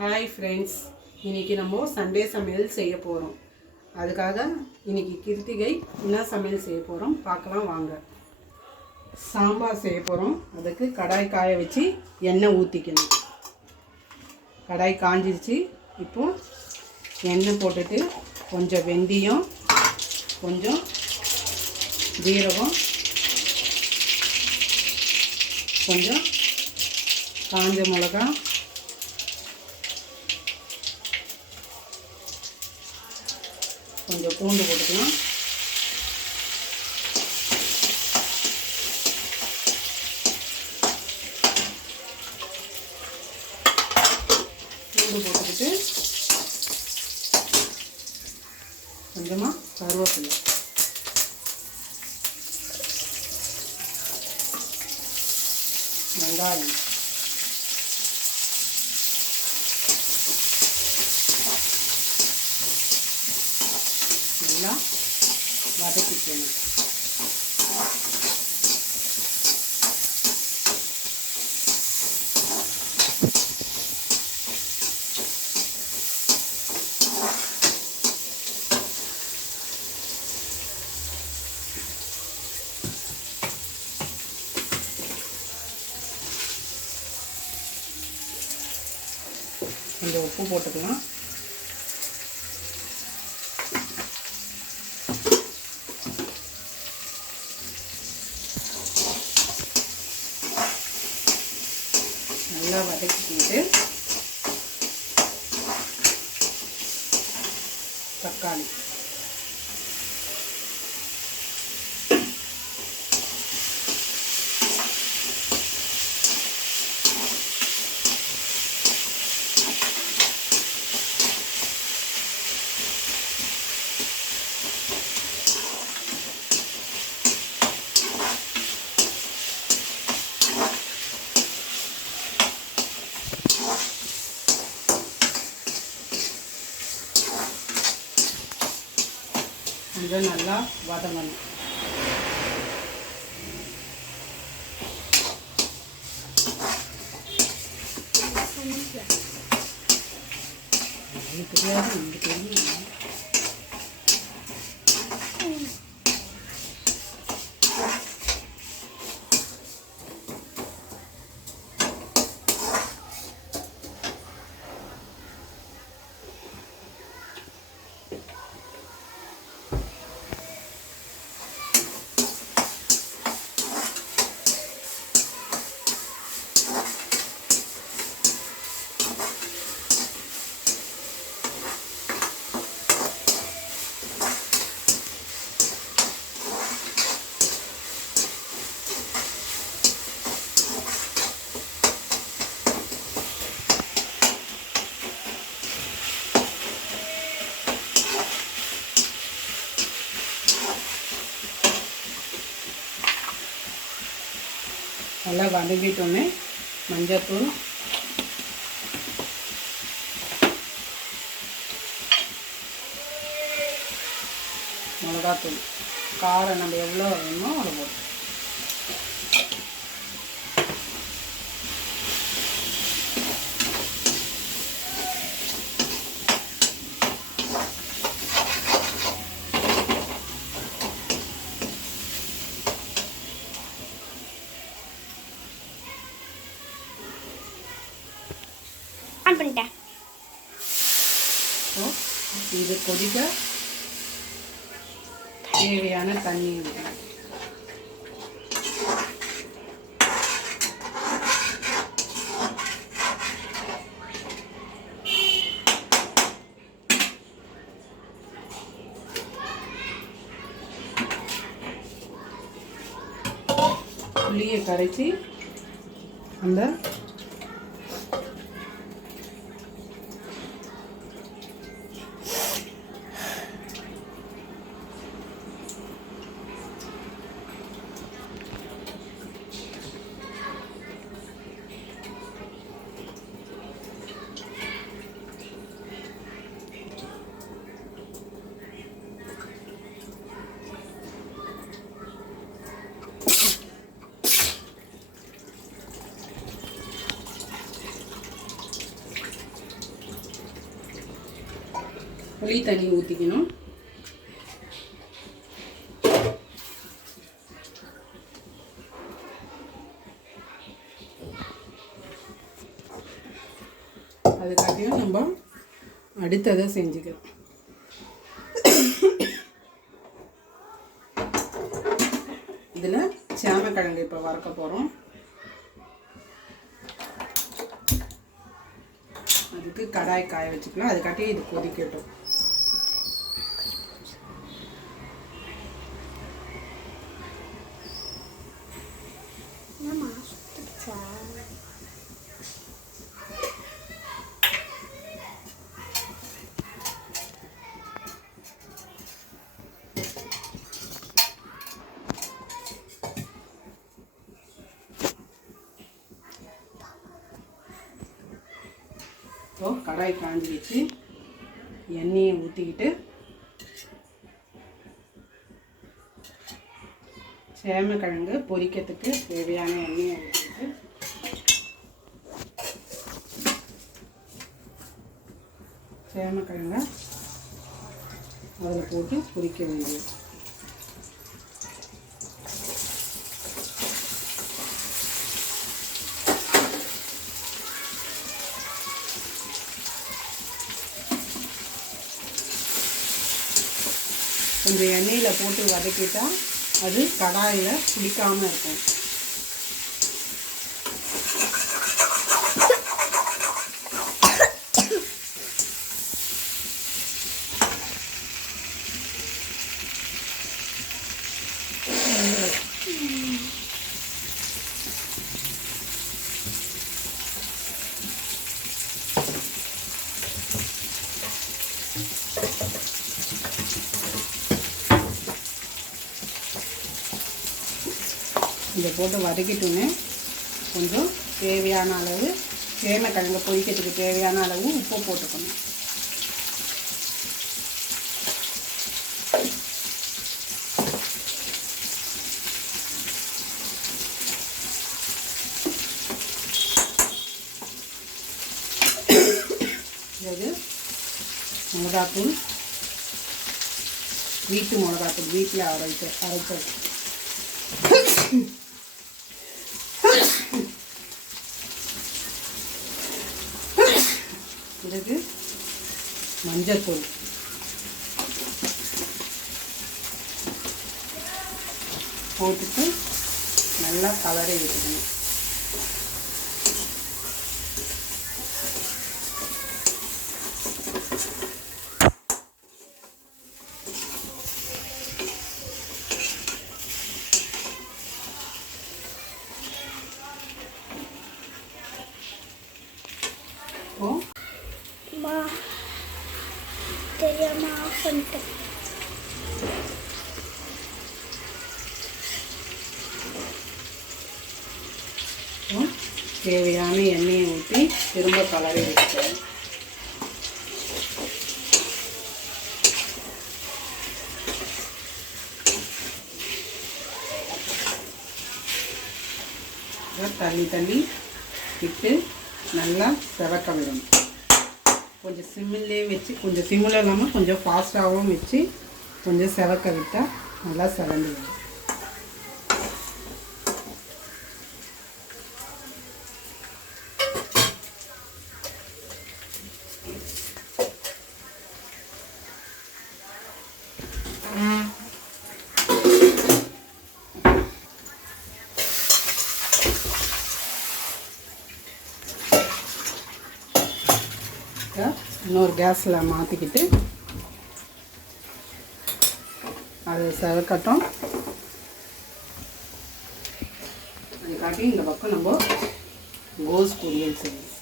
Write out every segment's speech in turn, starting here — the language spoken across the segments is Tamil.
ஹாய் ஃப்ரெண்ட்ஸ் இன்றைக்கி நம்ம சண்டே சமையல் செய்ய போகிறோம் அதுக்காக இன்னைக்கு கிருத்திகை என்ன சமையல் செய்ய போகிறோம் பார்க்கலாம் வாங்க. சாம்பார் செய்ய போகிறோம் அதுக்கு கடாய் காய வச்சு எண்ணெய் ஊற்றிக்கணும் கடாய் காஞ்சிருச்சு. இப்போ எண்ணெய் போட்டுட்டு கொஞ்சம் வெந்தயம் கொஞ்சம் ஜீரகம் கொஞ்சம் காஞ்ச மிளகா கொஞ்சம் பூண்டு போட்டுக்கலாம் பூண்டு போட்டுக்கிட்டு கொஞ்சமாக கருவேப்பிலை வெங்காயம் நல்லா வதக்கிக்கணும் கொஞ்சம் உப்பு போட்டுக்கலாம். நல்லா வதக்கிக்கிட்டு தக்காளி. இதை நல்லா வதங்கணும். அது தெரியாது எனக்கு தெரியும். நல்லா வதங்கிட்டோன்னே மஞ்சத்தூள் மிளகாத்தூள் காரம் நம்ம எவ்வளோ வேணுமோ இது கொதிக்க தேவையான தண்ணி புளியை கரைச்சி அந்த புளி தண்ணி ஊற்றிக்கணும் அதுக்காட்டியும் நம்ம அடுத்ததை செஞ்சுக்கலாம். இதில் சேமக்கிழங்கு இப்போ வறுக்க போகிறோம் அதுக்கு கடாய் காய வச்சுக்கலாம். அதுக்காட்டி இது கொதிக்கட்டும். இப்போது கடாய் காஞ்சி வச்சு எண்ணெயை ஊற்றிக்கிட்டு சேமக்கிழங்கு பொரிக்கிறதுக்கு தேவையான எண்ணெயை ஊற்றிக்கிட்டு சேமக்கிழங்க அதில் போட்டு பொரிக்க வேண்டியது. கொஞ்சம் எண்ணெயில் போட்டு வதக்கிட்டால் அது கடாயில் பிடிக்காமல் இருக்கும். இதை போட்டு வதக்கிட்டோன்னே கொஞ்சம் தேவையான அளவு சேமக்கிழங்கு பொரிக்கிறதுக்கு தேவையான அளவு உப்பு போட்டுக்கணும். இது மிளகாத்தூள் வீட்டு மிளகாத்தூள் வீட்டில் அரைக்க அரைச்சது மஞ்சத்தூள் போட்டுட்டு நல்லா கலரை விட்டுக்கணும் இப்போ அம்மா தெரியாம ஆஃப் பண்ணிட்டேன் இப்போ தேவையான எண்ணெயை ஊற்றி திரும்ப கலரி வச்சுக்கணும் தள்ளி தள்ளி விட்டு நல்லா செவக்க விடணும். கொஞ்சம் சிம்மிலே வச்சு கொஞ்சம் சிம்மில் இல்லாமல் கொஞ்சம் ஃபாஸ்ட்டாகவும் வச்சு கொஞ்சம் செவக்க விட்டால் நல்லா செவந்து விடும் இன்னொரு கேஸில் மாற்றிக்கிட்டு அது செவக்கட்டும். அதுக்காட்டி இந்த பக்கம் நம்ம கோஸ் பொரியல் செய்யணும்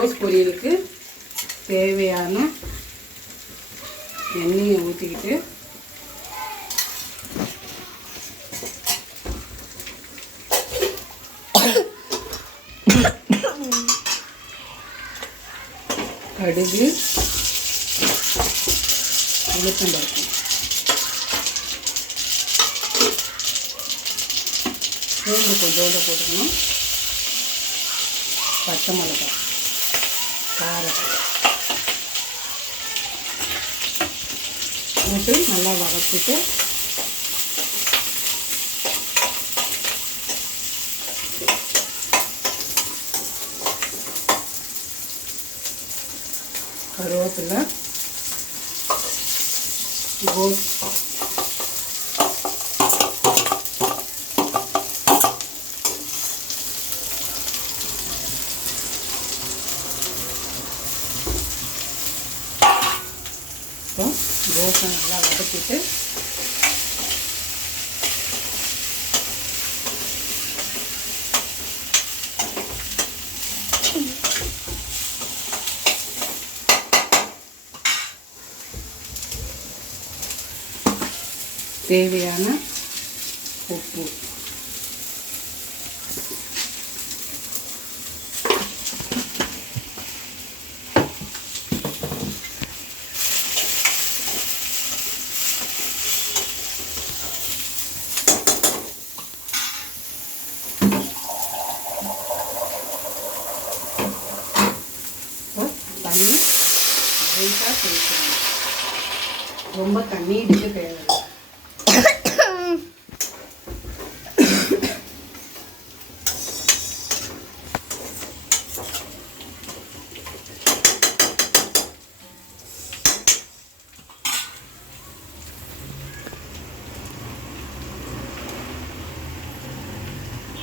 கோஸ் பொரியலுக்கு தேவையான எண்ணெயை ஊற்றிக்கிட்டு கடுகு உளுத்தம்பருப்பு. பூண்டு கொஞ்சோண்டு போட்டுக்கணும். பச்சை மிளகாய். போட்டு நல்லா வதக்கிட்டு. கருவேப்பிலை கோஸ் இப்போ கோஸை நல்லா வதக்கிட்டு தேவையான உப்பு. தண்ணி லைட்டாக சேர்க்கணும் ரொம்ப தண்ணி இதுக்கு தேவை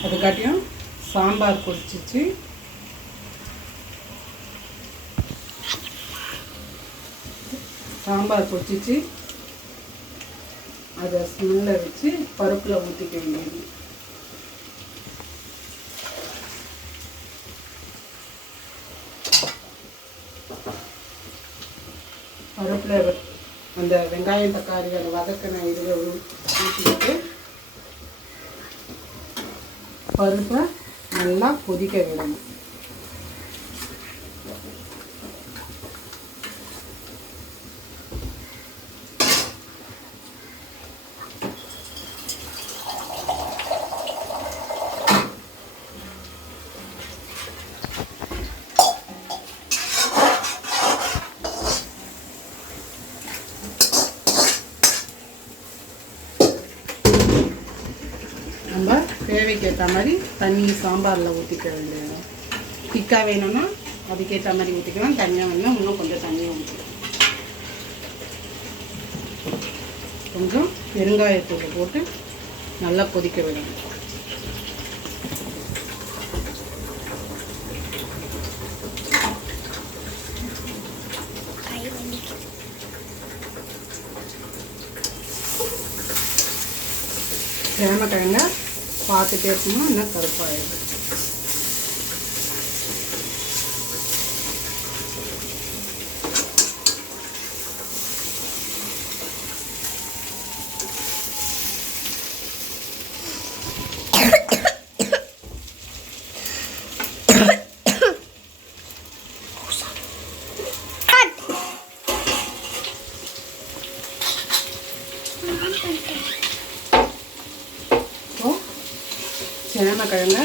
அதுக்காட்டியும் சாம்பார் கொதிச்சிச்சு சாம்பார் கொதிச்சிச்சு அதை ஸ்மெல்ல வச்சு பருப்பில் ஊற்றிக்க வேண்டியது. பருப்பில் அந்த வெங்காயம் தக்காளி அதை வதக்கின இதில் ஊற்றிட்டு பருப்பை நல்லா கொதிக்க விடணும் நம்ம ஏற்ற மாதிரி தண்ணி சாம்பாரில் ஊற்றிக்க வேண்டியது. திக்காக வேணும்னா அதுக்கேற்ற மாதிரி ஊற்றிக்கலாம் தனியாக வேணும்னா இன்னும் கொஞ்சம் தண்ணியை ஊற்றிக்கலாம் கொஞ்சம் பெருங்காயத்தூள் போட்டு நல்லா கொதிக்க விடணும். கை சேமக்கிழங்க பார்த்துட்டே இருக்கணும் இன்னும் கருப்பாயிடும். சேமக்கிழங்க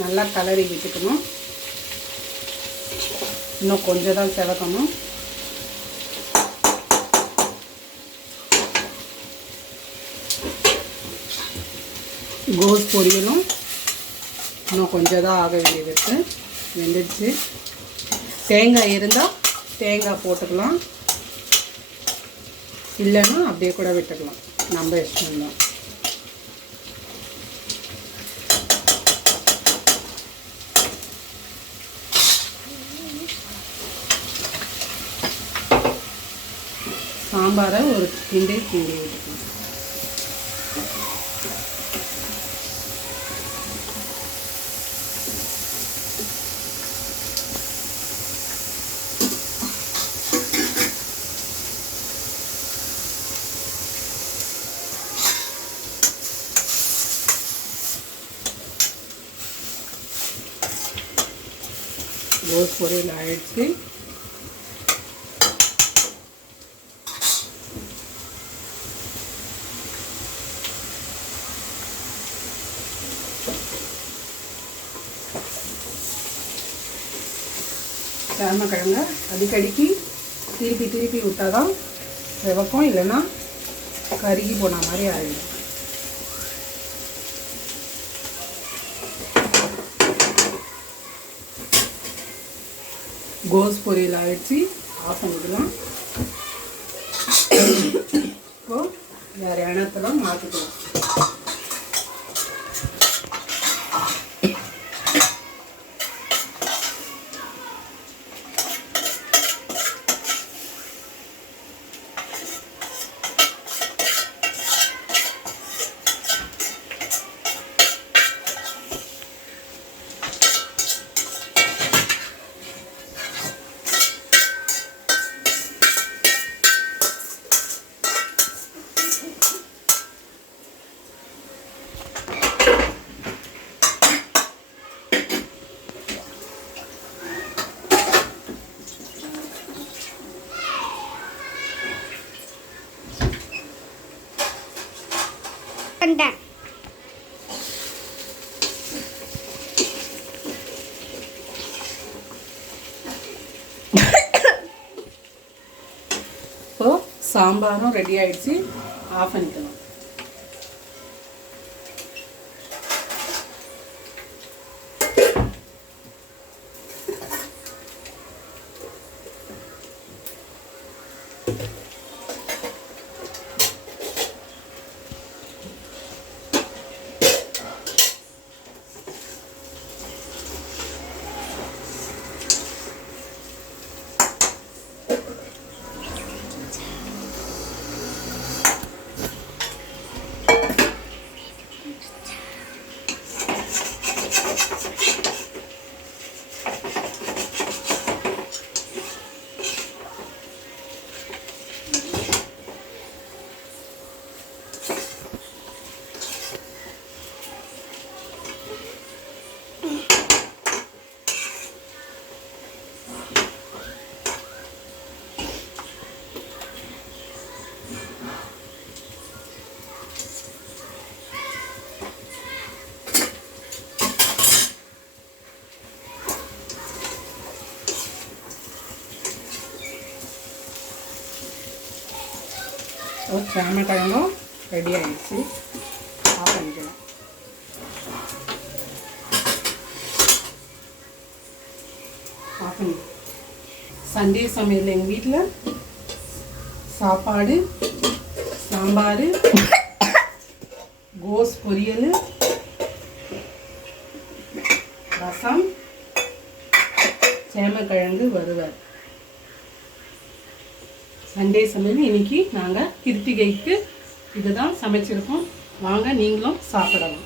நல்லா கலரி விட்டுக்கணும். இன்னும் கொஞ்சம் தான் செவக்கணும். கோஸ் பொரியலும் இன்னும் கொஞ்சம் தான் ஆக வேண்டியது வெந்துடுச்சு. தேங்காய் இருந்தால் தேங்காய் போட்டுக்கலாம். இல்லைன்னா அப்படியே கூட விட்டுக்கலாம். நம்ம இஷ்டம்தான். சாம்பாரை ஒரு கிண்டே கிண்டி விட்டுக்கணும் ஒரு பொரியல் ஆயிடுச்சு. சேமக்கிழங்க அடிக்கடிக்கு திருப்பி திருப்பி விட்டால் தான் செவக்கும் இல்லைன்னா கருகி போன மாதிரி ஆயிடும். கோஸ் பொரியல் ஆகிடுச்சு ஆஃப் பண்ணிக்கலாம் இப்போது வேறு எண்ணத்தில் மாற்றிக்கலாம் பண்ணிட்டேன் இப்போ சாம்பாரும் ரெடி ஆயிடுச்சு. ஆஃப் பண்ணிக்கலாம். இப்போ சேமக்கிழங்கும் ரெடி ஆயிடுச்சு. ஆஃப் பண்ணிக்கலாம். ஆஃப் பண்ணி. சண்டே சமையல் எங்கள் வீட்டில் சாப்பாடு சாம்பார் கோஸ் பொரியல் ரசம் சேமக்கிழங்கு வறுவல். சண்டே சமையல். இன்னைக்கு நாங்கள் கிருத்திகைக்கு இதுதான் சமைச்சிருக்கோம். வாங்க நீங்களும் சாப்பிடலாம்.